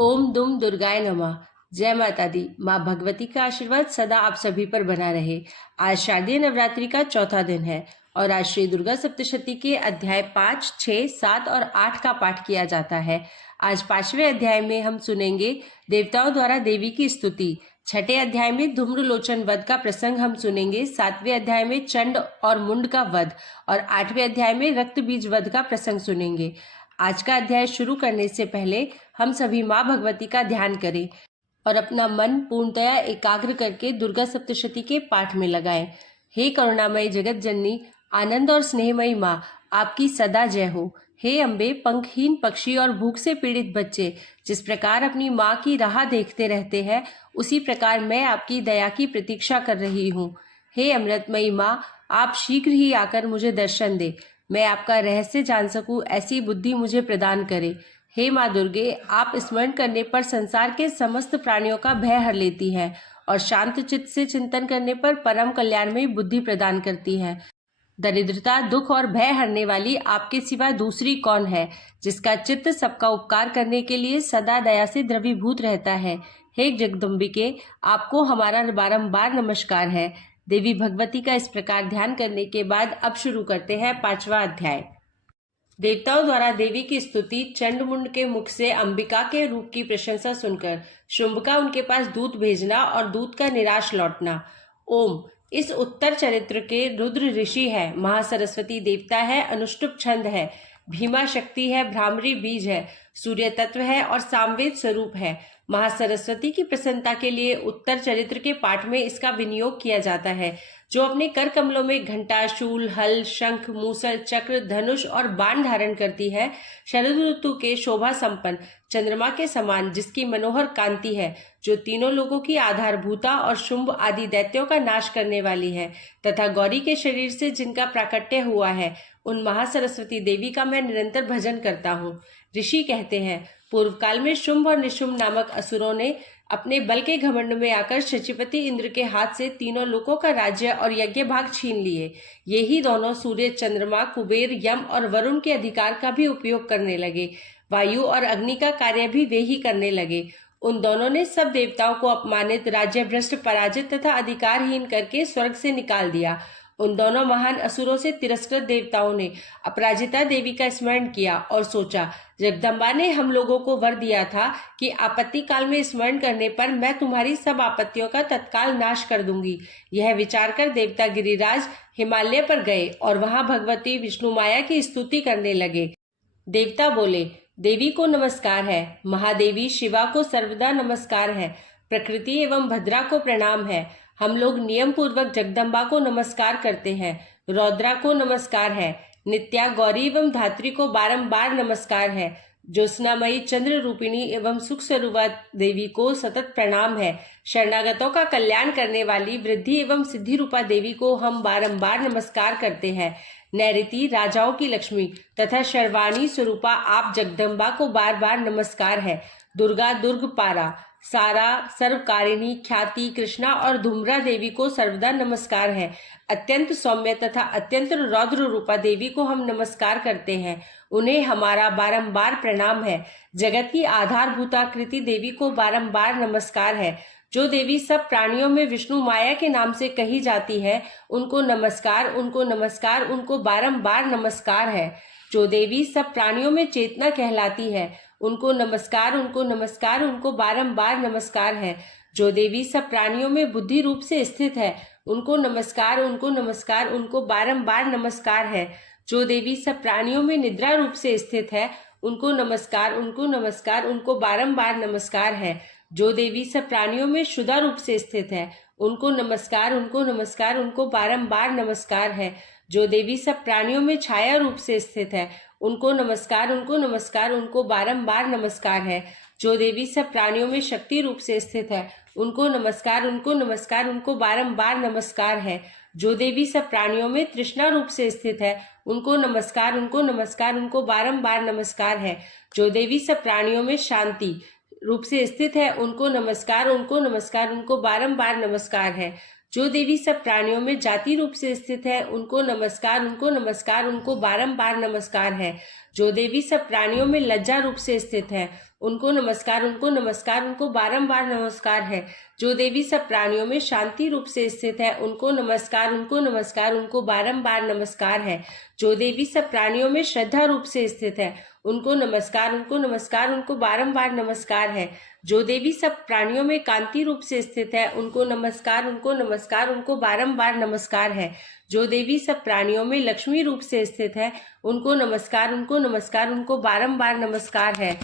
ओम दुम दुर्गाय नमः। जय माता दी। माँ भगवती का आशीर्वाद सदा आप सभी पर बना रहे। आज शारदीय नवरात्रि का चौथा दिन है और आज श्री दुर्गा सप्तशती के अध्याय 5, 6, 7 और 8 का पाठ किया जाता है। आज 5वें अध्याय में हम सुनेंगे देवताओं द्वारा देवी की स्तुति। छठे अध्याय में धूम्रलोचन वध का प्रसंग हम सुनेंगे। 7वें अध्याय में चंड और मुंड का वध और 8वें अध्याय में रक्त बीज वध का प्रसंग सुनेंगे। आज का अध्याय शुरू करने से पहले हम सभी माँ भगवती का ध्यान करें और अपना मन पूर्णतया एकाग्र करके दुर्गा सप्तशती के पाठ में लगाएं। हे करुणामयी जगत जननी, आनंद और स्नेहमयी माँ, आपकी सदा जय हो। हे अम्बे, पंखहीन पक्षी और भूख से पीड़ित बच्चे जिस प्रकार अपनी माँ की राह देखते रहते हैं, उसी प्रकार मैं आपकी दया की प्रतीक्षा कर रही हूँ। हे अमृतमयी माँ, आप शीघ्र ही आकर मुझे दर्शन दे, मैं आपका रहस्य जान सकूं, ऐसी बुद्धि मुझे प्रदान करे। हे माँ दुर्गे, आप स्मरण करने पर संसार के समस्त प्राणियों का भय हर लेती हैं और शांत चित्त से चिंतन करने पर परम कल्याणमयी बुद्धि प्रदान करती हैं। दरिद्रता, दुख और भय हरने वाली आपके सिवा दूसरी कौन है, जिसका चित्त सबका उपकार करने के लिए सदा दया से द्रवीभूत रहता है। हे जगदम्बिके, आपको हमारा बारंबार नमस्कार है। देवी भगवती का इस प्रकार ध्यान करने के बाद अब शुरू करते हैं 5वां अध्याय। देवताओं द्वारा देवी की स्तुति। चंडमुंड के मुख से अंबिका के रूप की प्रशंसा सुनकर शुंभ का उनके पास दूत भेजना और दूत का निराश लौटना। ओम। इस उत्तर चरित्र के रुद्र ऋषि है, महासरस्वती देवता है, अनुष्टुप छंद है, भीमा शक्ति है, भ्रामरी बीज है, सूर्य तत्व है और सामवेद स्वरूप है। महासरस्वती की प्रसन्नता के लिए उत्तर चरित्र के पाठ में इसका विनियोग किया जाता है, जो अपने कर कमलों में घंटा, शूल, हल, शंख, मूसल, चक्र, धनुष और बाण धारण करती है। शरद ऋतु के शोभा संपन्न चंद्रमा के समान जिसकी मनोहर कांति है, जो तीनों लोगों की आधारभूता और शुंभ आदि दैत्यों का नाश करने वाली है, तथा गौरी के शरीर से जिनका प्राकट्य हुआ है, उन महासरस्वती देवी का मैं निरंतर भजन करता हूँ। ऋषि कहते हैं, पूर्व काल में शुंभ और निशुंभ नामक असुरों ने अपने बल के घमंड में आकर शचीपति इंद्र के हाथ से तीनों लोकों का राज्य और यज्ञ भाग छीन लिए। ये ही दोनों सूर्य, चंद्रमा, कुबेर, यम और वरुण के अधिकार का भी उपयोग करने लगे। वायु और अग्नि का कार्य भी वे ही करने लगे। उन दोनों ने सब देवताओं को अपमानित, राज्य भ्रष्ट, पराजित तथा अधिकारहीन करके स्वर्ग से निकाल दिया। उन दोनों महान असुरों से तिरस्कृत देवताओं ने अपराजिता देवी का स्मरण किया और सोचा, जगदम्बा ने हम लोगों को वर दिया था कि आपत्ति काल में स्मरण करने पर मैं तुम्हारी सब आपत्तियों का तत्काल नाश कर दूंगी। यह विचार कर देवता गिरिराज हिमालय पर गए और वहां भगवती विष्णु माया की स्तुति करने लगे। देवता बोले, देवी को नमस्कार है, महादेवी शिवा को सर्वदा नमस्कार है, प्रकृति एवं भद्रा को प्रणाम है। हम लोग नियम पूर्वक जगदम्बा को नमस्कार करते हैं। रौद्रा को नमस्कार है, नित्या, गौरी एवं धात्री को बारंबार नमस्कार है। ज्योत्सनामयी, चंद्र रूपिणी एवं सुख स्वरूपा देवी को सतत प्रणाम है। शरणागतों का कल्याण करने वाली वृद्धि एवं सिद्धि रूपा देवी को हम बारंबार नमस्कार करते हैं। नैऋति, राजाओं की लक्ष्मी तथा शर्वाणी स्वरूपा आप जगदम्बा को बार बार नमस्कार है। दुर्गा, दुर्गपारा, सारा, सर्वकारिणी, ख्याति, कृष्णा और धूम्रा देवी को सर्वदा नमस्कार है। अत्यंत सौम्य तथा अत्यंत रौद्र रूपा देवी को हम नमस्कार करते हैं, उन्हें हमारा बारंबार प्रणाम है। जगत की आधारभूताकृति देवी को बारंबार नमस्कार है। जो देवी सब प्राणियों में विष्णु माया के नाम से कही जाती है, उनको नमस्कार, उनको नमस्कार, उनको बारंबार नमस्कार है। जो देवी सब प्राणियों में चेतना कहलाती है, उनको नमस्कार, उनको नमस्कार, उनको बारंबार नमस्कार है। जो देवी सब प्राणियों में बुद्धि रूप से स्थित है, उनको नमस्कार, उनको नमस्कार, उनको बारंबार नमस्कार है। जो देवी सब प्राणियों में निद्रा रूप से स्थित है, उनको नमस्कार, उनको नमस्कार, उनको बारंबार नमस्कार है। जो देवी सब प्राणियों में शुदा रूप से स्थित है, उनको नमस्कार, उनको नमस्कार, उनको बारंबार नमस्कार है। जो देवी सब प्राणियों में छाया रूप से स्थित है, उनको नमस्कार, उनको नमस्कार, उनको बारंबार नमस्कार है। जो देवी सब प्राणियों में शक्ति रूप से स्थित है, उनको नमस्कार, उनको नमस्कार, उनको बारंबार नमस्कार है। जो देवी सब प्राणियों में तृष्णा रूप से स्थित है, उनको नमस्कार, उनको नमस्कार, उनको बारंबार नमस्कार है। जो देवी सब प्राणियों में शांति रूप से स्थित है, उनको नमस्कार, उनको नमस्कार, उनको बारंबार नमस्कार है। जो देवी सब प्राणियों में जाति रूप से स्थित है, उनको नमस्कार, उनको नमस्कार, उनको बारंबार नमस्कार है। जो देवी सब प्राणियों में लज्जा रूप से स्थित है, उनको नमस्कार, उनको नमस्कार, उनको बारंबार नमस्कार है। जो देवी सब प्राणियों में शांति रूप से स्थित है, उनको नमस्कार, उनको नमस्कार, उनको बारंबार नमस्कार है। जो देवी सब प्राणियों में श्रद्धा रूप से स्थित है, उनको नमस्कार, उनको नमस्कार, उनको बारंबार नमस्कार है। जो देवी सब प्राणियों में कांति रूप से स्थित है, उनको नमस्कार, उनको नमस्कार, उनको बारंबार नमस्कार है। जो देवी सब प्राणियों में लक्ष्मी रूप से स्थित है, उनको नमस्कार, उनको नमस्कार, उनको बारंबार नमस्कार है।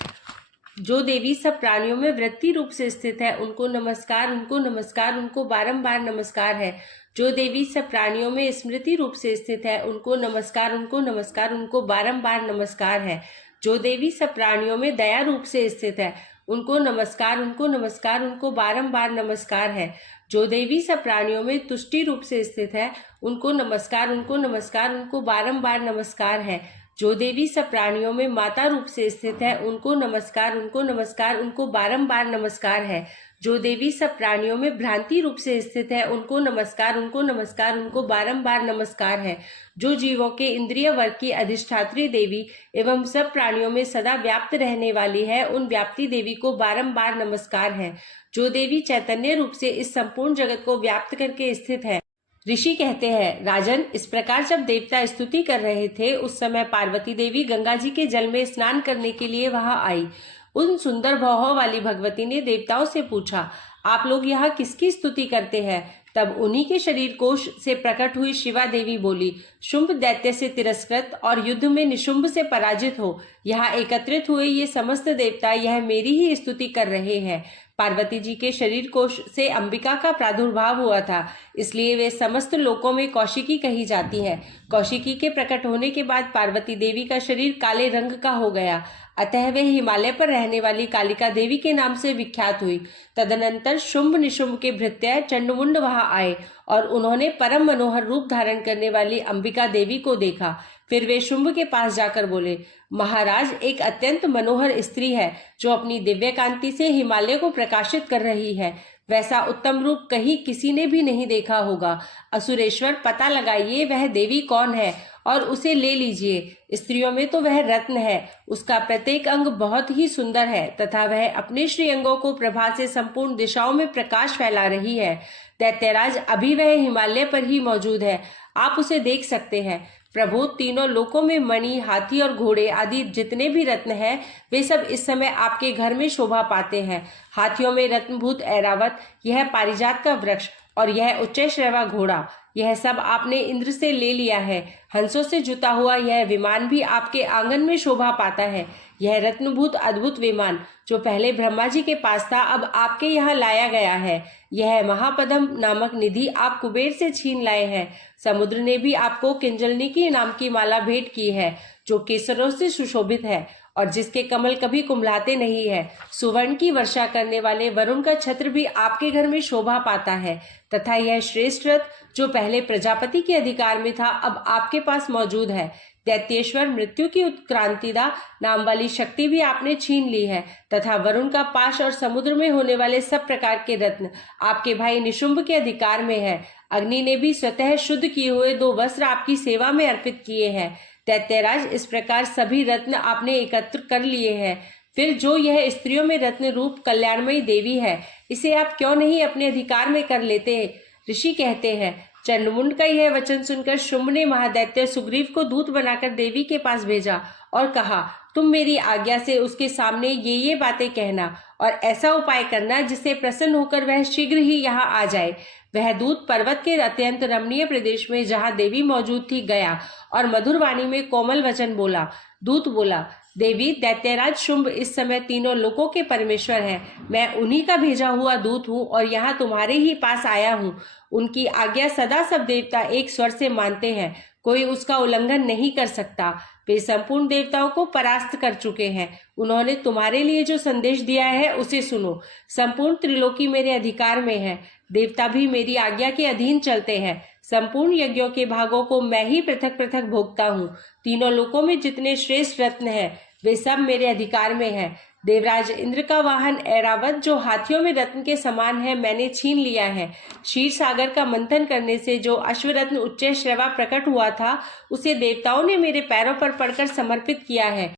जो देवी सब प्राणियों में वृत्ति रूप से स्थित है, उनको नमस्कार, उनको नमस्कार, उनको बारंबार नमस्कार है। जो देवी सब प्राणियों में स्मृति रूप से स्थित है, उनको नमस्कार, उनको नमस्कार, उनको बारंबार नमस्कार है। जो देवी सब प्राणियों में दया रूप से स्थित है, उनको नमस्कार, उनको नमस्कार, उनको बारंबार नमस्कार है। जो देवी सब प्राणियों में तुष्टि रूप से स्थित है, उनको नमस्कार, उनको नमस्कार, उनको बारंबार नमस्कार है। जो देवी सब प्राणियों में माता रूप से स्थित है, उनको नमस्कार, उनको नमस्कार, उनको बारंबार नमस्कार है। जो देवी सब प्राणियों में भ्रांति रूप से स्थित है, उनको नमस्कार, उनको नमस्कार, उनको बारंबार नमस्कार है। जो जीवों के इंद्रिय वर्ग की अधिष्ठात्री देवी एवं सब प्राणियों में सदा व्याप्त रहने वाली है, उन व्याप्ति देवी को बारंबार नमस्कार है। जो देवी चैतन्य रूप से इस संपूर्ण जगत को व्याप्त करके स्थित है। ऋषि कहते हैं, राजन, इस प्रकार जब देवता स्तुति कर रहे थे, उस समय पार्वती देवी गंगा जी के जल में स्नान करने के लिए वहां आई। उन सुंदर भौहों वाली भगवती ने देवताओं से पूछा, आप लोग यहाँ किसकी स्तुति करते हैं? तब उन्हीं के शरीर कोश से प्रकट हुई शिवा देवी बोली, शुंभ दैत्य से तिरस्कृत और युद्ध में निशुंभ से पराजित हो यहाँ एकत्रित हुए ये समस्त देवता यह मेरी ही स्तुति कर रहे हैं। पार्वती जी के शरीर कोश से अंबिका का प्रादुर्भाव हुआ था, इसलिए वे समस्त लोकों में कौशिकी कही जाती हैं। कौशिकी के प्रकट होने के बाद पार्वती देवी का शरीर काले रंग का हो गया, अतः वे हिमालय पर रहने वाली कालिका देवी के नाम से विख्यात हुई। तदनंतर शुंभ निशुंभ के भृत्य चंडमुंड वहां आए और उन्होंने परम मनोहर रूप धारण करने वाली अंबिका देवी को देखा। फिर वे शुंभ के पास जाकर बोले, महाराज, एक अत्यंत मनोहर स्त्री है जो अपनी दिव्य कांति से हिमालय को प्रकाशित कर रही है। वैसा उत्तम रूप कहीं किसी ने भी नहीं देखा होगा। असुरेश्वर, पता लगाइए वह देवी कौन है और उसे ले लीजिए। स्त्रियों में तो वह रत्न है, उसका प्रत्येक अंग बहुत ही सुंदर है तथा वह अपने श्रीअंगों को प्रभा से संपूर्ण दिशाओं में प्रकाश फैला रही है। दैत्यराज, अभी वह हिमालय पर ही मौजूद है, आप उसे देख सकते हैं। प्रभु, तीनों लोकों में मणि, हाथी और घोड़े आदि जितने भी रत्न हैं, वे सब इस समय आपके घर में शोभा पाते हैं। हाथियों में रत्नभूत ऐरावत, यह पारिजात का वृक्ष और यह उच्चैश्रवा घोड़ा, यह सब आपने इंद्र से ले लिया है। हंसों से जुता हुआ यह विमान भी आपके आंगन में शोभा पाता है। यह रत्नभूत अद्भुत विमान जो पहले ब्रह्मा जी के पास था, अब आपके यहाँ लाया गया है। यह महापद्म नामक निधि आप कुबेर से छीन लाए हैं। समुद्र ने भी आपको किंजलनिकी नाम की माला भेंट की है, जो केसरों से सुशोभित है और जिसके कमल कभी कुम्हलाते नहीं है। सुवर्ण की वर्षा करने वाले वरुण का छत्र भी आपके घर में शोभा पाता है तथा यह श्रेष्ठ रथ जो पहले प्रजापति के अधिकार में था, अब आपके पास मौजूद है। दैत्येश्वर, मृत्यु की उत्क्रांतिदा नाम वाली शक्ति भी आपने छीन ली है तथा वरुण का पाश और समुद्र में होने वाले सब प्रकार के रत्न आपके भाई निशुंभ के अधिकार में है। अग्नि ने भी स्वतः शुद्ध किए हुए 2 वस्त्र आपकी सेवा में अर्पित किए हैं। दैत्यराज, इस प्रकार सभी रत्न आपने एकत्र कर लिए हैं। फिर जो यह स्त्रियों में रत्न रूप कल्याणमयी देवी है, इसे आप क्यों नहीं अपने अधिकार में कर लेते? ऋषि कहते हैं, चंडमुंड का यह वचन सुनकर शुंभ ने महादैत्य सुग्रीव को दूत बनाकर देवी के पास भेजा और कहा, तुम मेरी आज्ञा से उसके सामने ये बातें कहना और ऐसा उपाय करना जिससे प्रसन्न होकर वह शीघ्र ही यहाँ आ जाए। वह दूत पर्वत के अत्यंत रमणीय प्रदेश में जहाँ देवी मौजूद थी गया और मधुर वाणी में कोमल वचन बोला। दूत बोला, देवी, दैत्यराज शुंभ इस समय तीनों लोकों के परमेश्वर हैं। मैं उन्हीं का भेजा हुआ दूत हूँ और यहाँ तुम्हारे ही पास आया हूँ। उनकी आज्ञा सदा सब देवता एक स्वर से मानते हैं, कोई उसका उल्लंघन नहीं कर सकता। वे संपूर्ण देवताओं को परास्त कर चुके हैं। उन्होंने तुम्हारे लिए जो संदेश दिया है उसे सुनो। संपूर्ण त्रिलोकी मेरे अधिकार में है, देवता भी मेरी आज्ञा के अधीन चलते हैं। संपूर्ण यज्ञों के भागों को मैं ही पृथक पृथक भोगता हूँ। तीनों लोकों में जितने श्रेष्ठ रत्न हैं, वे सब मेरे अधिकार में हैं। देवराज इंद्र का वाहन ऐरावत जो हाथियों में रत्न के समान है, मैंने छीन लिया है। क्षीर सागर का मंथन करने से जो अश्वरत्न उच्चैश्रवा प्रकट हुआ था, उसे देवताओं ने मेरे पैरों पर पड़कर समर्पित किया है।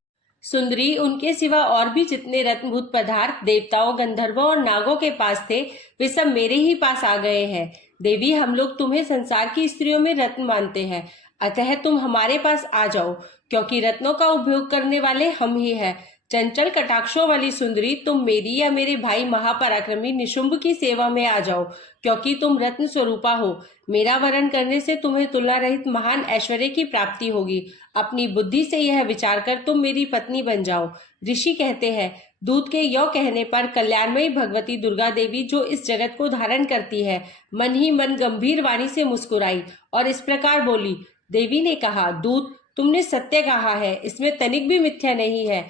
सुंदरी उनके सिवा और भी जितने रत्नभूत पदार्थ देवताओं, गंधर्वों और नागों के पास थे, वे सब मेरे ही पास आ गए हैं। देवी, हम लोग तुम्हें संसार की स्त्रियों में रत्न मानते हैं, अतः तुम हमारे पास आ जाओ, क्योंकि रत्नों का उपयोग करने वाले हम ही हैं। चंचल कटाक्षों वाली सुंदरी, तुम मेरी या मेरे भाई महापराक्रमी निशुंभ की सेवा में आ जाओ, क्योंकि तुम रत्न स्वरूपा हो। मेरा वरण करने से तुम्हें तुलना रहित महान ऐश्वर्य की प्राप्ति होगी। अपनी बुद्धि से यह विचार कर तुम मेरी पत्नी बन जाओ। ऋषि कहते हैं, दूत के यो कहने पर कल्याणमयी भगवती दुर्गा देवी, जो इस जगत को धारण करती है, मन ही मन गंभीर वाणी से मुस्कुराई और इस प्रकार बोली। देवी ने कहा, दूत, तुमने सत्य कहा है, इसमें तनिक भी मिथ्या नहीं है।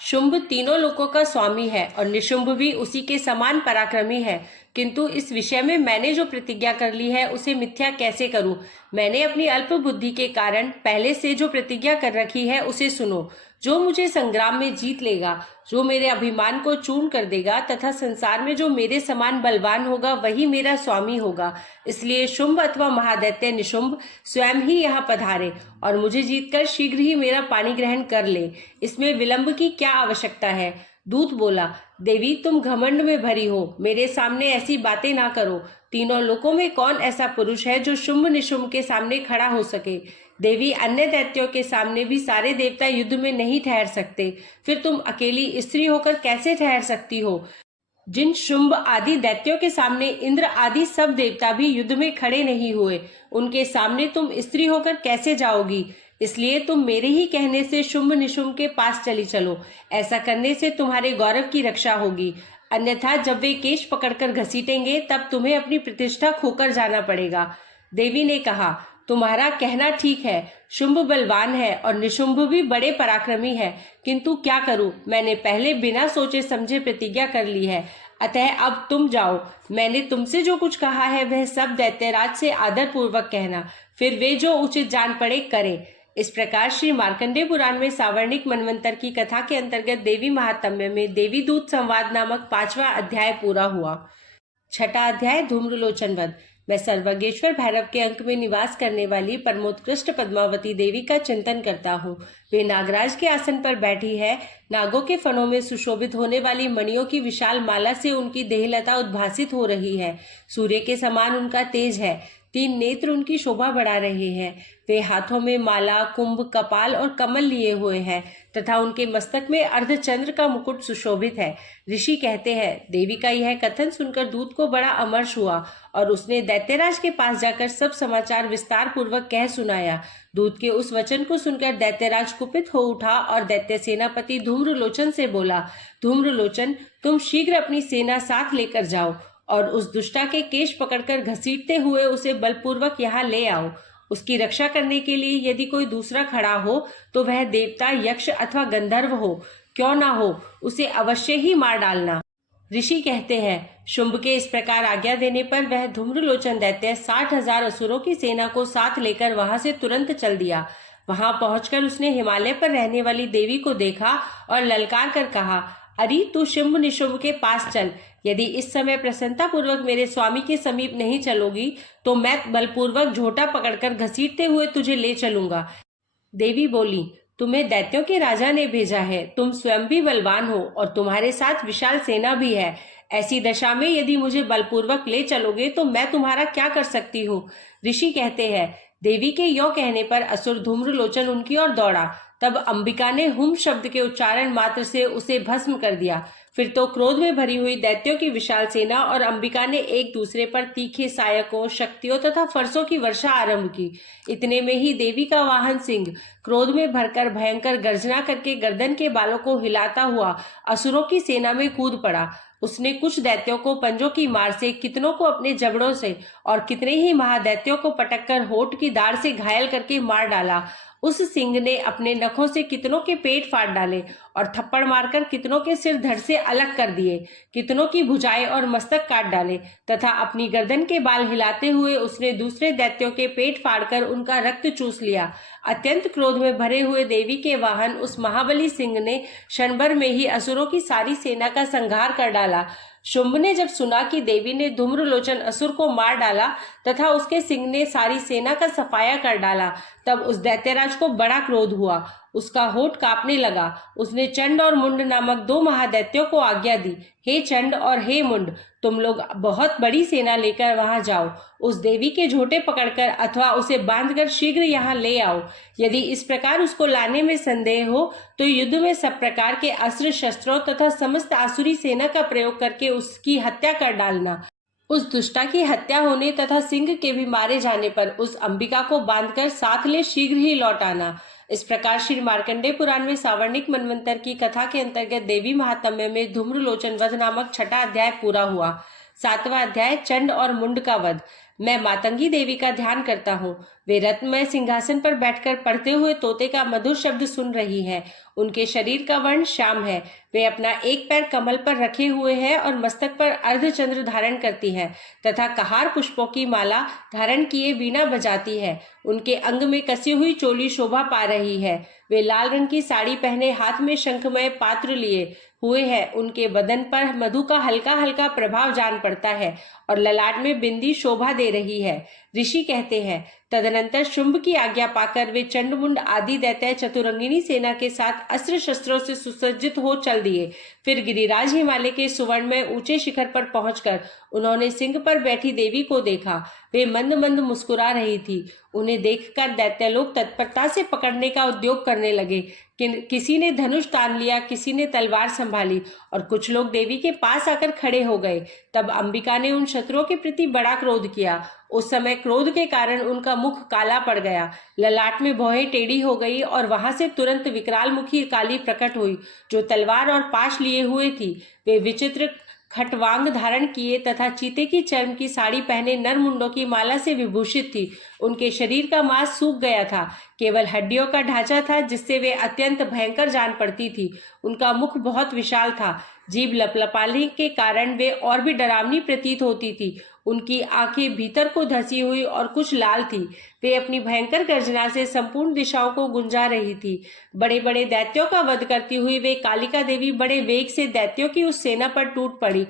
शुंभ तीनों लोकों का स्वामी है और निशुंभ भी उसी के समान पराक्रमी है, किंतु इस विषय में मैंने जो प्रतिज्ञा कर ली है उसे मिथ्या कैसे करूं? मैंने अपनी अल्प बुद्धि के कारण पहले से जो प्रतिज्ञा कर रखी है उसे सुनो। जो मुझे संग्राम में जीत लेगा, जो मेरे अभिमान को चूर्ण कर देगा तथा संसार में जो मेरे समान बलवान होगा, वही मेरा स्वामी होगा। इसलिए शुंभ अथवा महादैत्य निशुंभ स्वयं ही यहाँ पधारे और मुझे जीतकर शीघ्र ही मेरा पानी ग्रहण कर ले। इसमें विलंब की क्या आवश्यकता है? दूत बोला, देवी, तुम घमंड में भरी हो, मेरे सामने ऐसी बातें ना करो। तीनों लोकों में कौन ऐसा पुरुष है जो शुंभ निशुंभ के सामने खड़ा हो सके? देवी, अन्य दैत्यों के सामने भी सारे देवता युद्ध में नहीं ठहर सकते, फिर तुम अकेली स्त्री होकर कैसे ठहर सकती हो? जिन शुंभ आदि दैत्यों के सामने इंद्र आदि सब देवता भी युद्ध में खड़े नहीं हुए, उनके सामने तुम स्त्री होकर कैसे जाओगी? इसलिए तुम मेरे ही कहने से शुंभ निशुंभ के पास चली चलो। ऐसा करने से तुम्हारे गौरव की रक्षा होगी, अन्यथा जब वे केश पकड़कर घसीटेंगे तब तुम्हें अपनी प्रतिष्ठा खोकर जाना पड़ेगा। देवी ने कहा, तुम्हारा कहना ठीक है, शुंभ बलवान है और निशुंभ भी बड़े पराक्रमी है, किंतु क्या करूं, मैंने पहले बिना सोचे समझे प्रतिज्ञा कर ली है, अतः अब तुम जाओ। मैंने तुमसे जो कुछ कहा है वह सब दैत्यराज से आदर पूर्वक कहना, फिर वे जो उचित जान पड़े करें। इस प्रकार श्री मार्कंडेय पुराण में सावर्णिक मनवंतर की कथा के अंतर्गत देवी महात्म्य में देवी दूत संवाद नामक 5वां अध्याय पूरा हुआ। 6ठा अध्याय धूम्रलोचन वध। मैं सर्वज्ञेश्वर भैरव के अंक में निवास करने वाली परमोत्कृष्ट पद्मावती देवी का चिंतन करता हूँ। वे नागराज के आसन पर बैठी है। नागों के फणों में सुशोभित होने वाली मणियों की विशाल माला से उनकी देहलता उद्भासित हो रही है। सूर्य के समान उनका तेज है। 3 नेत्र उनकी शोभा बढ़ा रहे हैं। वे हाथों में माला, कुंभ, कपाल और कमल लिए हुए हैं तथा उनके मस्तक में अर्धचंद्र का मुकुट सुशोभित है। ऋषि कहते हैं, देवी का यह कथन सुनकर दूत को बड़ा अमर्ष हुआ और उसने दैत्यराज के पास जाकर सब समाचार विस्तार पूर्वक कह सुनाया। दूत के उस वचन को सुनकर दैत्यराज कुपित हो उठा और दैत्य सेनापति धूम्रलोचन से बोला, धूम्रलोचन, तुम शीघ्र अपनी सेना साथ लेकर जाओ और उस दुष्टा के केश पकड़कर घसीटते हुए उसे बलपूर्वक यहाँ ले आओ। उसकी रक्षा करने के लिए यदि कोई दूसरा खड़ा हो तो वह देवता, यक्ष अथवा गंधर्व हो, क्यों ना हो, उसे अवश्य ही मार डालना। ऋषि कहते हैं, शुंभ के इस प्रकार आज्ञा देने पर वह धूम्रलोचन दैत्य 60,000 असुरों की सेना को साथ लेकर वहां से तुरंत चल दिया। वहां पहुंचकर उसने हिमालय पर रहने वाली देवी को देखा और ललकार कर कहा, अरे तू शुंभ निशुंभ के पास चल। यदि इस समय प्रसन्नता पूर्वक मेरे स्वामी के समीप नहीं चलोगी तो मैं बलपूर्वक झोटा पकड़कर घसीटते हुए तुझे ले चलूंगा। देवी बोली, तुम्हें दैत्यों के राजा ने भेजा है, तुम स्वयं भी बलवान हो और तुम्हारे साथ विशाल सेना भी है। ऐसी दशा में यदि मुझे बलपूर्वक ले चलोगे तो मैं तुम्हारा क्या कर सकती हूँ? ऋषि कहते हैं, देवी के यो कहने पर असुर धूम्रलोचन उनकी ओर दौड़ा। तब अंबिका ने हुम शब्द के उच्चारण मात्र से उसे भस्म कर दिया। फिर तो क्रोध में भरी हुई दैत्यों की विशाल सेना और अंबिका ने एक दूसरे पर तीखे सायकों, शक्तियों तथा फरसों की वर्षा आरंभ की। इतने में ही देवी का वाहन सिंह क्रोध में भरकर भयंकर गर्जना करके गर्दन के बालों को हिलाता हुआ असुरों की सेना में कूद पड़ा। उसने कुछ दैत्यों को पंजों की मार से, कितनों को अपने जबड़ों से और कितने ही महादैत्यों को पटककर होठ की दाढ़ से घायल करके मार डाला। उस सिंह ने अपने नखों से कितनों के पेट फाड़ डाले और थप्पड़ मारकर कितनों के सिर धड़ से अलग कर दिए, कितनों की भुजाएं और मस्तक काट डाले तथा अपनी गर्दन के बाल हिलाते हुए उसने दूसरे दैत्यों के पेट फाड़कर उनका रक्त चूस लिया। अत्यंत क्रोध में भरे हुए देवी के वाहन उस महाबली सिंह ने क्षण भर में ही असुरों की सारी सेना का संहार कर डाला। शुंभ ने जब सुना कि देवी ने धूम्रलोचन असुर को मार डाला तथा उसके सिंह ने सारी सेना का सफाया कर डाला, तब उस दैत्यराज को बड़ा क्रोध हुआ उसका होठ कांपने लगा। उसने चंड और मुंड नामक दो महादैत्यों को आज्ञा दी, हे चंड और हे मुंड, तुम लोग बहुत बड़ी सेना लेकर वहां जाओ। उस देवी के झोटे पकड़कर अथवा उसे बांधकर शीघ्र यहाँ ले आओ। यदि इस प्रकार उसको लाने में संदेह हो तो युद्ध में सब प्रकार के अस्त्र शस्त्रों तथा समस्त आसुरी सेना का प्रयोग करके उसकी हत्या कर डालना। उस दुष्टा की हत्या होने तथा सिंह के भी मारे जाने पर उस अंबिका को बांधकर साथ ले शीघ्र ही लौट आना। इस प्रकार श्री मार्कंडेय पुराण में सावर्णिक मनवंतर की कथा के अंतर्गत देवी महात्म्य में धूम्रलोचन वध नामक छठा अध्याय पूरा हुआ। 7वां अध्याय चंड और मुंड का वध। मैं मातंगी देवी का ध्यान करता हूँ। वे रत्नमय सिंहासन पर बैठकर पढ़ते हुए तोते का मधुर शब्द सुन रही हैं। उनके शरीर का वर्ण श्याम है। वे अपना एक पैर कमल पर रखे हुए हैं और मस्तक पर अर्धचंद्र धारण करती है तथा कहार पुष्पों की माला धारण किए वीणा बजाती है। उनके अंग में कसी हुई चोली शोभा पा रही है। वे लाल रंग की साड़ी पहने हाथ में शंखमय पात्र लिए हुए हैं। उनके बदन पर मधु का हल्का हल्का प्रभाव जान पड़ता है और ललाट में बिंदी शोभा दे रही है। ऋषि कहते हैं, तदनंतर शुंभ की आज्ञा पाकर वे चंडमुंड आदि दैत्य चतुरंगिनी सेना के साथ अस्त्र शस्त्रों से सुसज्जित हो चल दिए। फिर गिरिराज हिमालय के सुवर्ण में ऊंचे शिखर पर पहुंचकर उन्होंने सिंह पर बैठी देवी को देखा। वे मंद मंद मुस्कुरा रही थी। उन्हें देखकर दैत्य लोग तत्परता से पकड़ने का उद्योग करने लगे। किसी ने धनुष तान लिया, किसी ने तलवार संभाली और कुछ लोग देवी के पास आकर खड़े हो गए। तब अंबिका ने उन शत्रुओं के प्रति बड़ा क्रोध किया। उस समय क्रोध के कारण उनका मुख काला पड़ गया, ललाट में भौहें टेढ़ी हो गई और वहां से तुरंत विकराल मुखी काली प्रकट हुई, जो तलवार और पाश लिए हुए थी। वे विचित्र खटवांग धारण किए तथा चीते की चर्म की साड़ी पहने नर मुंडों की माला से विभूषित थी। उनके शरीर का मांस सूख गया था, केवल हड्डियों का ढांचा था जिससे वे अत्यंत भयंकर जान पड़ती थी। उनका मुख बहुत विशाल था, जीभ लपलपाने के कारण वे और भी डरावनी प्रतीत होती थी। उनकी आंखें भीतर को धसी हुई और कुछ लाल थी। वे अपनी भयंकर गर्जना से संपूर्ण दिशाओं को गुंजा रही थी। बड़े बड़े दैत्यों का वध करती हुई वे कालिका देवी बड़े वेग से दैत्यों की उस सेना पर टूट पड़ी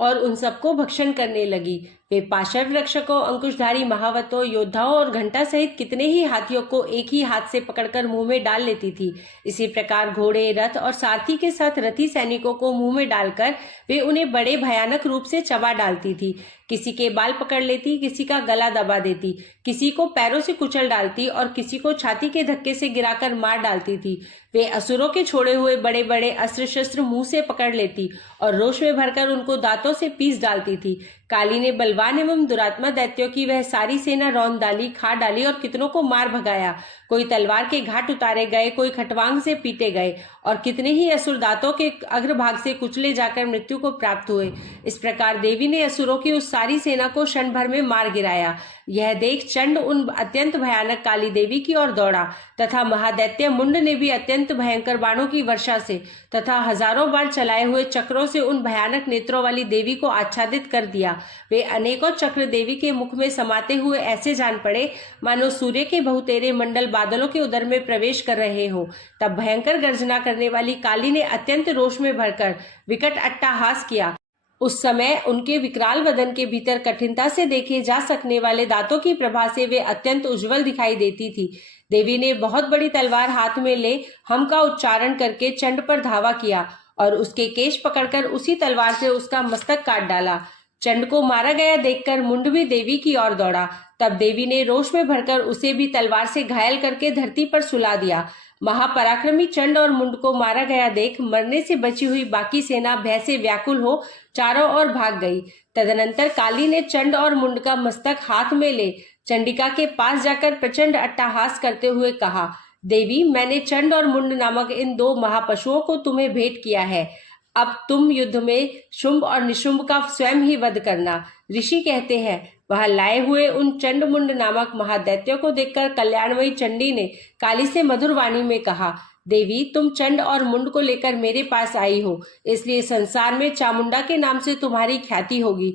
और उन सबको भक्षण करने लगी। वे पाशर रक्षकों, अंकुशधारी महावतों, योद्धाओं और घंटा सहित कितने ही हाथियों को एक ही हाथ से पकड़कर मुंह में डाल लेती थी। इसी प्रकार घोड़े, रथ और सारथी के साथ रथी सैनिकों को मुंह में डालकर वे उन्हें बड़े भयानक रूप से चबा डालती थी। किसी के बाल पकड़ लेती, किसी का गला दबा देती, किसी को पैरों से कुचल डालती और किसी को छाती के धक्के से गिराकर मार डालती थी। वे असुरों के छोड़े हुए बड़े बड़े अस्त्र शस्त्र मुंह से पकड़ लेती और रोष में भरकर उनको दांतों से पीस डालती थी। काली ने बलवान एवं दुरात्मा दैत्यों की वह सारी सेना रौंद डाली, खा डाली और कितनों को मार भगाया। कोई तलवार के घाट उतारे गए, कोई खटवांग से पीटे गए और कितने ही असुर दांतों के अग्रभाग से कुचले जाकर मृत्यु को प्राप्त हुए। इस प्रकार देवी ने असुरों की उस सारी सेना को क्षण भर में मार गिराया। यह देख चंड उन अत्यंत भयानक काली देवी की ओर दौड़ा तथा महादैत्य मुंड ने भी अत्यंत भयंकर बाणों की वर्षा से तथा हजारों बार चलाए हुए चक्रों से उन भयानक नेत्रों वाली देवी को आच्छादित कर दिया। वे अनेकों चक्र देवी के मुख में समाते हुए ऐसे जान पड़े मानो सूर्य के बहुतेरे मंडल बादलों के उदर में प्रवेश कर रहे हो। तब भयंकर गर्जना करने वाली काली ने अत्यंत रोष में भरकर विकट अट्टहास किया। उस समय उनके विकराल वदन के भीतर कठिनता से देखे जा सकने वाले दांतों की प्रभा से वे अत्यंत उज्जवल दिखाई देती थी। देवी ने बहुत बड़ी तलवार हाथ में ले हम का उच्चारण करके चंड पर धावा किया और उसके केश पकड़कर उसी तलवार से उसका मस्तक काट डाला। चंड को मारा गया देखकर मुंड भी देवी की ओर दौड़ा। तब देवी ने रोष में भरकर उसे भी तलवार से घायल करके धरती पर सुला दिया। महापराक्रमी चंड और मुंड को मारा गया देख मरने से बची हुई बाकी सेना भय से व्याकुल हो चारों ओर भाग गई। तदनंतर काली ने चंड और मुंड का मस्तक हाथ में ले चंडिका के पास जाकर प्रचंड अट्टहास करते हुए कहा, देवी, मैंने चंड और मुंड नामक इन दो महापशुओं को तुम्हें भेंट किया है। अब तुम युद्ध में शुंभ और निशुंभ का स्वयं ही वध करना। ऋषि कहते हैं, वह लाए हुए उन चंड मुंड नामक महादैत्यों को देखकर कल्याणमयी चंडी ने काली से मधुर वाणी में कहा, देवी, तुम चंड और मुंड को लेकर मेरे पास आई हो, इसलिए संसार में चामुंडा के नाम से तुम्हारी ख्याति होगी।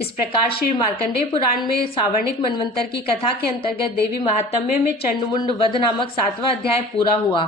इस प्रकार श्री मार्कंडेय पुराण में सावर्णिक मनवंतर की कथा के अंतर्गत देवी महात्म्य में चंडमुंड वध नामक 7वां अध्याय पूरा हुआ।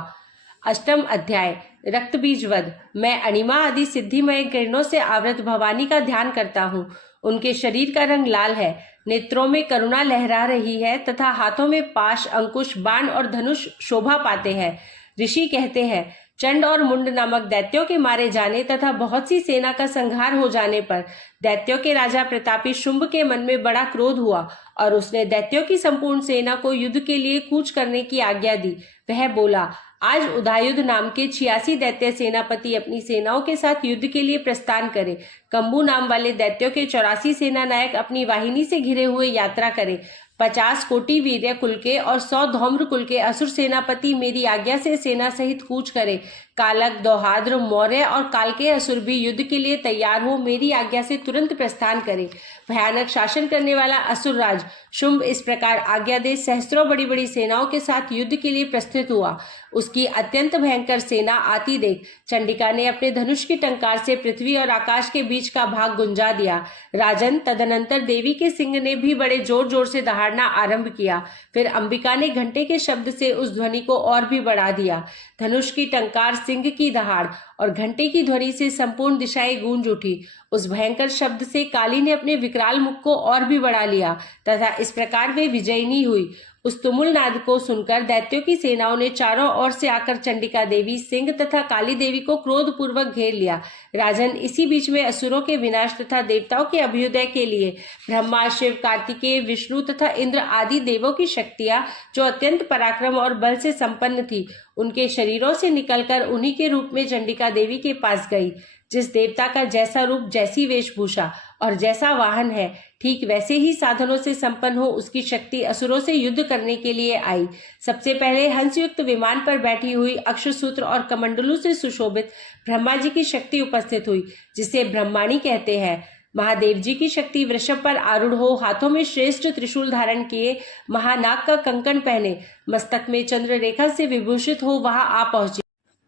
8वां अध्याय रक्त बीज वध। मैं अणिमा आदि सिद्धिमय किरणों से आवृत भवानी का ध्यान करता हूँ। उनके शरीर का रंग लाल है। नेत्रों में करुणा लहरा रही है तथा हाथों में पाश, अंकुश, बाण और धनुष शोभा पाते हैं। ऋषि कहते हैं, चंड और मुंड नामक दैत्यों के मारे जाने तथा बहुत सी सेना का संहार हो जाने पर दैत्यों के राजा प्रतापी शुंभ के मन में बड़ा क्रोध हुआ और उसने दैत्यों की संपूर्ण सेना को युद्ध के लिए कूच करने की आज्ञा दी। वह बोला, आज उदायुध नाम के 86 दैत्य सेनापति अपनी सेनाओं के साथ युद्ध के लिए प्रस्थान करें। कंबू नाम वाले दैत्यों के 84 सेना नायक अपनी वाहिनी से घिरे हुए यात्रा करें। 50 कोटि वीर्य कुल के और 100 धौम्र कुल के असुर सेनापति मेरी आज्ञा से सेना सहित कूच करें। कालक, दौहाद्र, मौर्य और काल के असुर भी युद्ध के लिए तैयार हो मेरी आज्ञा से तुरंत प्रस्थान करें। भयानक शासन करने वाला असुर राज शुंभ इस प्रकार आज्ञा दे सहस्त्रों बड़ी बड़ी सेनाओं के साथ युद्ध के लिए प्रस्थित हुआ। उसकी अत्यंत भयंकर सेना आती देख चंडिका ने अपने धनुष की टंकार से पृथ्वी और आकाश के बीच का भाग गुंजा दिया। राजन, तदनंतर देवी के सिंह ने भी बड़े जोर जोर से दहाड़ना आरंभ किया। फिर अंबिका ने घंटे के शब्द से उस ध्वनि को और भी बढ़ा दिया। धनुष की टंकार, सिंह की दहाड़ और घंटे की ध्वनि से संपूर्ण दिशाएं गूंज उठी। उस भयंकर शब्द से काली ने अपने विकराल मुख को और भी बढ़ा लिया तथा इस प्रकार वे विजयिनी हुई। उस तुमुल नाद को सुनकर दैत्यों की सेनाओं ने चारों ओर से आकर चंडिका देवी, सिंह तथा काली देवी को क्रोध पूर्वक घेर लिया। राजन, इसी बीच में असुरों के विनाश तथा देवताओं के अभ्युदय के लिए ब्रह्मा, शिव, कार्तिकेय, विष्णु तथा इंद्र आदि देवों की शक्तियां, जो अत्यंत पराक्रम और बल से संपन्न थी, उनके शरीरों से निकलकर उन्हीं के रूप में चंडिका देवी के पास गई। जिस देवता का जैसा रूप, जैसी वेशभूषा और जैसा वाहन है, ठीक वैसे ही साधनों से संपन्न हो उसकी शक्ति असुरों से युद्ध करने के लिए आई। सबसे पहले हंसयुक्त विमान पर बैठी हुई अक्षसूत्र और कमंडलू से सुशोभित ब्रह्मा जी की शक्ति उपस्थित हुई, जिसे ब्रह्माणी कहते हैं। महादेव जी की शक्ति वृषभ पर आरूढ़ हो, हाथों में श्रेष्ठ त्रिशूल धारण किए, महानाग का कंकण पहने, मस्तक में चंद्र रेखा से विभूषित हो वहां आ पहुंची।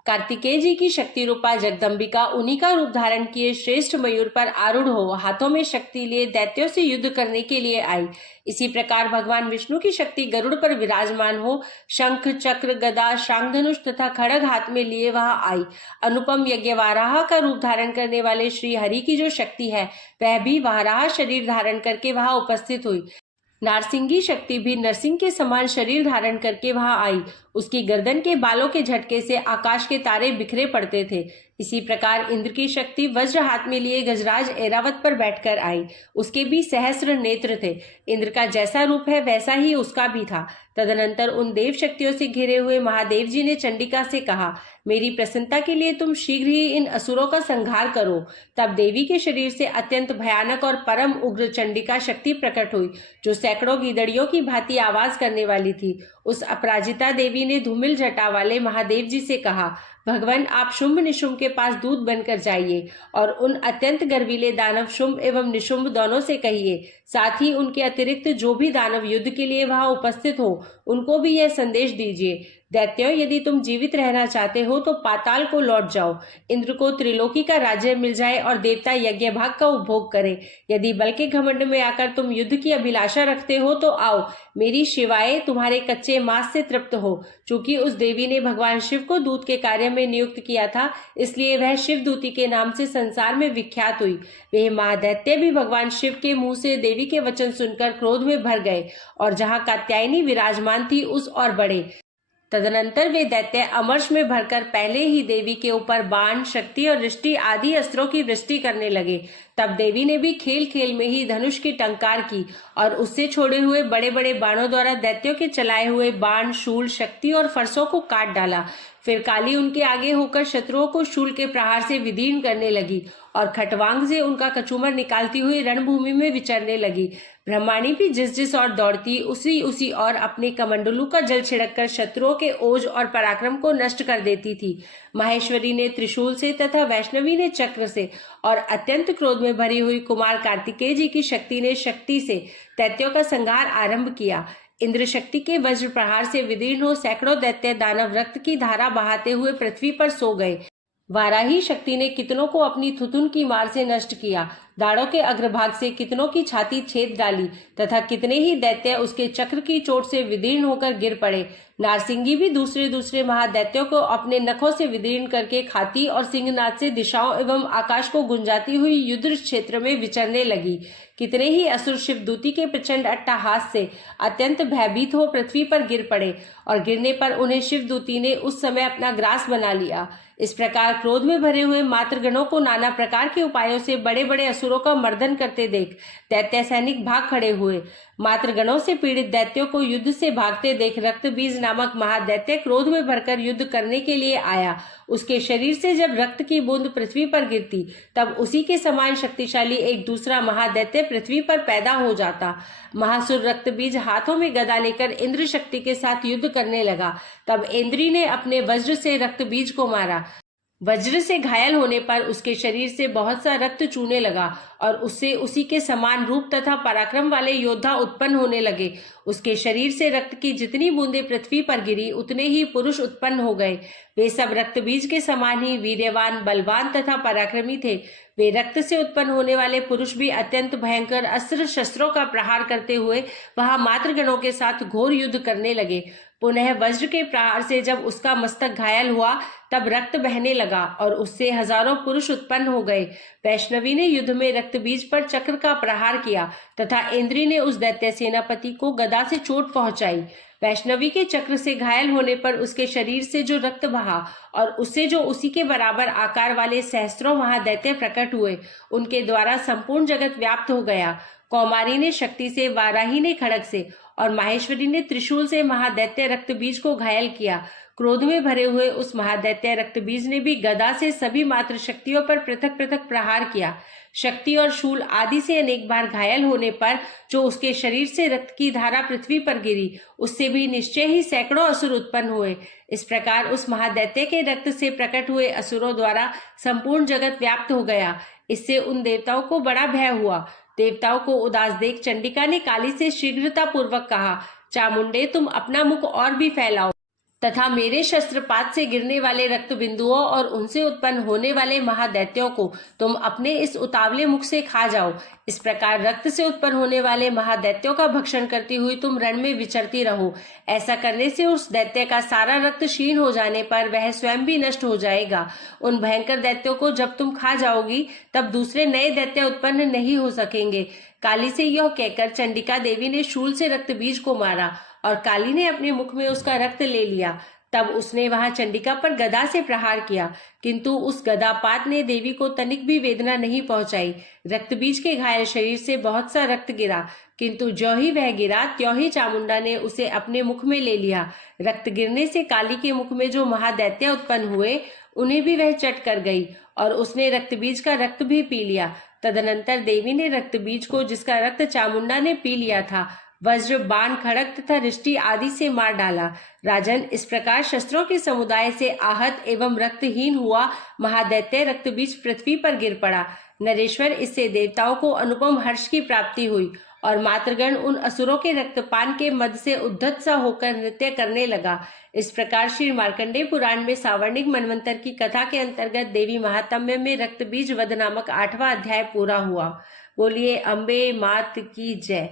कार्तिकेय जी की शक्ति रूपा जगदम्बिका उन्हीं का रूप धारण किए श्रेष्ठ मयूर पर आरूढ़ हो, हाथों में शक्ति लिए दैत्यों से युद्ध करने के लिए आई। इसी प्रकार भगवान विष्णु की शक्ति गरुड़ पर विराजमान हो, शंख, चक्र, गदा, शांगधनुष तथा खड़ग हाथ में लिए वहां आई। अनुपम यज्ञ वाराह का रूप धारण करने वाले श्री हरि की जो शक्ति है, वह भी वाराह शरीर धारण करके वहां उपस्थित हुई। नारसिंगी शक्ति भी नरसिंह के समान शरीर धारण करके वहां आई। उसकी गर्दन के बालों के झटके से आकाश के तारे बिखरे पड़ते थे। इसी प्रकार इंद्र की शक्ति वज्र हाथ में लिए गजराज ऐरावत पर बैठकर आई। उसके भी सहस्र नेत्र थे। इंद्र का जैसा रूप है वैसा ही उसका भी था। तदनंतर उन देव शक्तियों से घिरे हुए महादेव जी ने चंडिका से कहा, मेरी प्रसन्नता के लिए तुम शीघ्र ही इन असुरों का संहार करो। तब देवी के शरीर से अत्यंत भयानक और परम उग्र चंडिका शक्ति प्रकट हुई, जो सैकड़ों गीदड़ियों की भांति आवाज करने वाली थी। उस अपराजिता देवी ने धूमिल जटा वाले महादेव जी से कहा, भगवान, आप शुंभ निशुंभ के पास दूत बनकर जाइए और उन अत्यंत गर्वीले दानव शुंभ एवं निशुंभ दोनों से कहिए, साथ ही उनके अतिरिक्त जो भी दानव युद्ध के लिए वहां उपस्थित हो, उनको भी यह संदेश दीजिए, दैत्यों, यदि तुम जीवित रहना चाहते हो तो पाताल को लौट जाओ। इंद्र को त्रिलोकी का राज्य मिल जाए और देवता यज्ञ भाग का उपभोग करें। यदि बल के घमंड में आकर तुम युद्ध की अभिलाषा रखते हो तो आओ, मेरी शिवाय तुम्हारे कच्चे मांस से तृप्त हो। चूंकि उस देवी ने भगवान शिव को दूत के कार्य में नियुक्त किया था, इसलिए वह शिवदूती के नाम से संसार में विख्यात हुई। वे महादैत्य भी भगवान शिव के मुंह से देवी के वचन सुनकर क्रोध में भर गए और जहाँ कात्यायनी विराजमान थी उस और बढ़े। तदनंतर वे दैत्य अमर्ष में भरकर पहले ही देवी के ऊपर बाण, शक्ति और रिष्टि आदि अस्त्रों की वृष्टि करने लगे। तब देवी ने भी खेल खेल में ही धनुष की टंकार की और उससे छोड़े हुए बड़े बड़े बाणों द्वारा दैत्यों के चलाए हुए बाण, शूल, शक्ति और फरसों को काट डाला। फिर काली उनके आगे होकर शत्रुओं को शूल के प्रहार से विदीर्ण करने लगी और खटवांग से उनका कचूमर निकालती हुई रणभूमि में विचरने लगी। ब्रह्माणी भी जिस जिस और दौड़ती उसी और अपने कमंडलू का जल छिड़ककर शत्रुओं के ओज और पराक्रम को नष्ट कर देती थी। माहेश्वरी ने त्रिशूल से तथा वैष्णवी ने चक्र से और अत्यंत क्रोध में भरी हुई कुमार कार्तिकेय जी की शक्ति ने शक्ति से दैत्यों का संहार आरंभ किया। इंद्र शक्ति के वज्र प्रहार से विदीर्ण हो सैकड़ों दैत्य दानव रक्त की धारा बहाते हुए पृथ्वी पर सो गए। वाराही शक्ति ने कितनों को अपनी थुथुन की मार से नष्ट किया। दाढ़ों के अग्रभाग से कितनों की छाती छेद डाली तथा कितने ही दैत्य उसके चक्र की चोट से विदीर्ण होकर गिर पड़े। नारसिंगी भी दूसरे दूसरे महादैत्यों को अपने नखों से विदीर्ण करके खाती और सिंहनाद से दिशाओं एवं आकाश को गुंजाती हुई युद्ध क्षेत्र में विचरने लगी। कितने ही असुर शिवदूती के प्रचंड अट्टहास से अत्यंत भयभीत हो पृथ्वी पर गिर पड़े और गिरने पर उन्हें शिवदूती ने उस समय अपना ग्रास बना लिया। इस प्रकार क्रोध में भरे हुए मातृगणों को नाना प्रकार के उपायों से बड़े बड़े असुरों का मर्दन करते देख दैत्य सैनिक भाग खड़े हुए। मातृगणों से पीड़ित दैत्यों को युद्ध से भागते देख रक्तबीज नामक महादैत्य क्रोध में भरकर युद्ध करने के लिए आया। उसके शरीर से जब रक्त की बूंद पृथ्वी पर गिरती तब उसी के समान शक्तिशाली एक दूसरा महादैत्य पृथ्वी पर पैदा हो जाता। महासुर रक्तबीज हाथों में गदा लेकर इंद्र शक्ति के साथ युद्ध करने लगा। तब इंद्री ने अपने वज्र से रक्तबीज को मारा। वज्र से घायल होने पर उसके शरीर से बहुत सा रक्त चूने लगा और उससे उसी के समान रूप तथा पराक्रम वाले योद्धा उत्पन्न होने लगे। उसके शरीर से रक्त की जितनी बूंदें पृथ्वी पर गिरी उतने ही पुरुष उत्पन्न हो गए। वे सब रक्तबीज के समान ही वीर्यवान, बलवान तथा पराक्रमी थे। वे रक्त से उत्पन्न होने वाले पुरुष भी अत्यंत भयंकर अस्त्र शस्त्रों का प्रहार करते हुए वहां मातृगणों के साथ घोर युद्ध करने लगे। पुनः वज्र के प्रहार से जब उसका मस्तक घायल हुआ तब रक्त बहने लगा और उससे हजारों पुरुष उत्पन्न हो गए। वैष्णवी ने युद्ध में रक्तबीज पर चक्र का प्रहार किया तथा इंद्री ने उस दैत्य सेनापति को गदा से चोट पहुंचाई। वैष्णवी के चक्र से घायल होने पर उसके शरीर से जो रक्त बहा और उससे जो उसी के बराबर आकार वाले सहस्त्रों महादैत्य प्रकट हुए, उनके द्वारा संपूर्ण जगत व्याप्त हो गया। कौमारी ने शक्ति से, वाराही ने खड़ग से और माहेश्वरी ने त्रिशूल से महादैत्य रक्तबीज को घायल किया। क्रोध में भरे हुए उस महादैत्य रक्तबीज ने भी गदा से सभी मात्र शक्तियों पर पृथक पृथक प्रहार किया। शक्ति और शूल आदि से अनेक बार घायल होने पर जो उसके शरीर से रक्त की धारा पृथ्वी पर गिरी, उससे भी निश्चय ही सैकड़ों असुर उत्पन्न हुए। इस प्रकार उस महादैत्य के रक्त से प्रकट हुए असुरों द्वारा संपूर्ण जगत व्याप्त हो गया। इससे उन देवताओं को बड़ा भय हुआ। देवताओं को उदास देख चंडिका ने काली से शीघ्रता पूर्वक कहा, चामुंडे, तुम अपना मुख और भी फैलाओ तथा मेरे शस्त्रपात से गिरने वाले रक्त बिंदुओं और उनसे उत्पन्न होने वाले महादैत्यों को तुम अपने इस उतावले मुख से खा जाओ। इस प्रकार रक्त से उत्पन्न होने वाले महादैत्यों का भक्षण करती हुई तुम रण में विचरती रहो। ऐसा करने से उस दैत्य का सारा रक्त क्षीण हो जाने पर वह स्वयं भी नष्ट हो जाएगा। उन भयंकर दैत्यों को जब तुम खा जाओगी तब दूसरे नए दैत्य उत्पन्न नहीं हो सकेंगे। काली से यह कहकर चंडिका देवी ने शूल से रक्त बीज को मारा और काली ने अपने मुख में उसका रक्त ले लिया। तब उसने वहां चंडिका पर गदा से प्रहार किया, किंतु उस गदापात ने देवी को तनिक भी वेदना नहीं पहुंचाई। रक्तबीज के घायल शरीर से बहुत सा रक्त गिरा, किंतु ज्यों ही वह गिरा त्यों ही चामुंडा ने उसे अपने मुख में ले लिया। रक्त गिरने से काली के मुख में जो महादैत्य उत्पन्न हुए उन्हें भी वह चट कर गई और उसने रक्तबीज का रक्त भी पी लिया। तदनंतर देवी ने रक्तबीज को, जिसका रक्त चामुंडा ने पी लिया था, वज्र, बाण, खड़ग तथा रिष्टि आदि से मार डाला। राजन, इस प्रकार शस्त्रों के समुदाय से आहत एवं रक्तहीन हुआ महादैत्य रक्तबीज पृथ्वी पर गिर पड़ा। नरेश्वर, इससे देवताओं को अनुपम हर्ष की प्राप्ति हुई और मातृगण उन असुरों के रक्तपान के मद से उद्धत सा होकर नृत्य करने लगा। इस प्रकार श्री मार्कंडेय पुराण में सावर्णिक मनवंतर की कथा के अंतर्गत देवी महात्म्य में रक्तबीज वध नामक 8वां अध्याय पूरा हुआ। बोलिए अम्बे मात की जय।